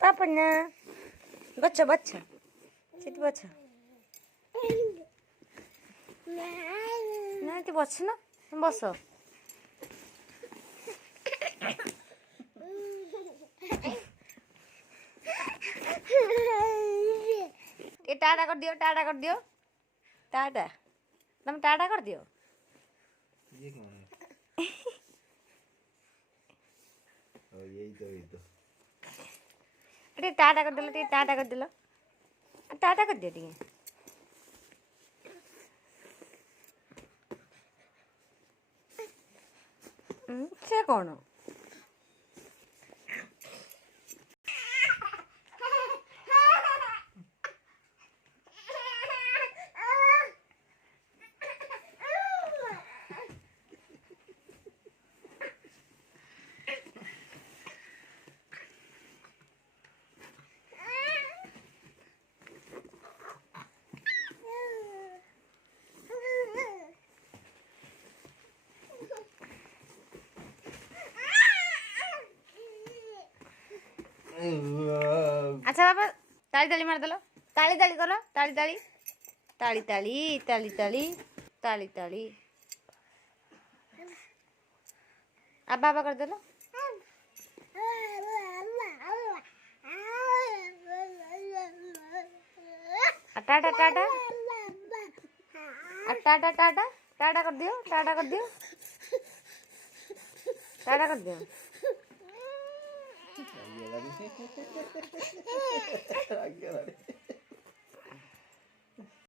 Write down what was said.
Papanya, baca baca, situ baca. Nanti baca na, baca. ये टाटा कर दियो, टाटा कर दियो, टाटा, तुम टाटा कर दियो। ये कौन है? यही तो। अरे टाटा कर दिलो, टाटा कर दिलो, टाटा कर दियो ठीक है। से कौन हो? अच्छा बाबा ताली ताली मार दलो ताली ताली करो ताली ताली ताली ताली ताली ताली ताली ताली अब बाबा कर दलो टाटा टाटा टाटा टाटा टाटा कर दियो टाटा कर दियो टाटा कर दियो आगे